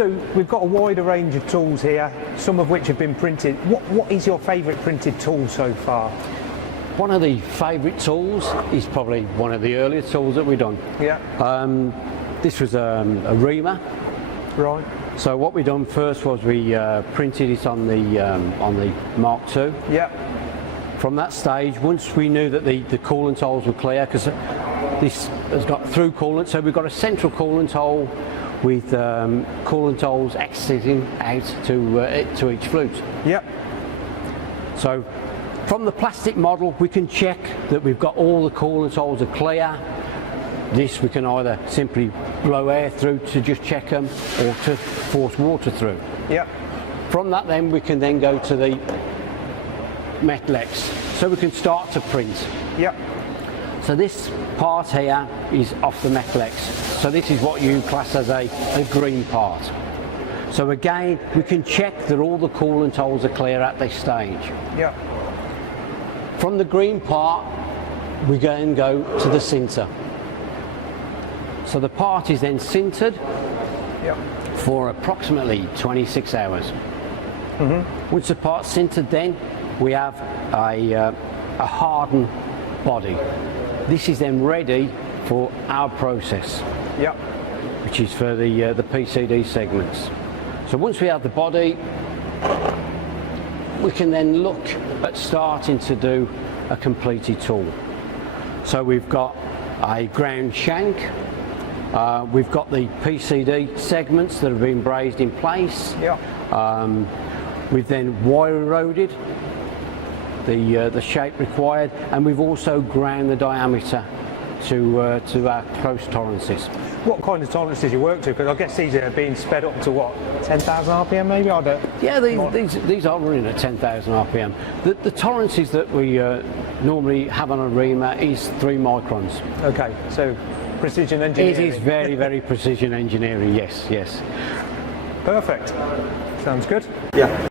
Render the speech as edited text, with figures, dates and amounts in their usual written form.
So we've got a wider range of tools here, some of which have been printed. What is your favourite printed tool so far? One of the favourite tools is probably one of the earlier tools that we've done. Yeah. This was a reamer. Right. So what we done first was we printed it on the Mark II. Yeah. From that stage, once we knew that the coolant holes were clear, because this has got through coolant, so we've got a central coolant hole with coolant holes exiting out to each flute. Yep. So from the plastic model we can check that we've got all the coolant holes are clear. This we can either simply blow air through to just check them, or to force water through. Yep. From that then we can then go to the Metal X, so we can start to print. Yep. So this part here is off the Metal X. So this is what you class as a green part. So again, we can check that all the coolant holes are clear at this stage. Yep. From the green part, we then go to the sinter. So the part is then sintered. Yep. For approximately 26 hours. Mm-hmm. Once the part's sintered, then we have a hardened body. This is then ready for our process. Yep. Which is for the PCD segments. So once we have the body, we can then look at starting to do a completed tool. So we've got a ground shank, we've got the PCD segments that have been brazed in place. Yep. We've then wire eroded the shape required, and we've also ground the diameter to our close tolerances. What kind of tolerances you work to? Because I guess these are being sped up to what, 10,000 RPM maybe? I don't. Yeah, these are running at 10,000 RPM. The tolerances that we normally have on a reamer is 3 microns. Okay, so precision engineering. It is very, very precision engineering. Yes, yes. Perfect. Sounds good. Yeah.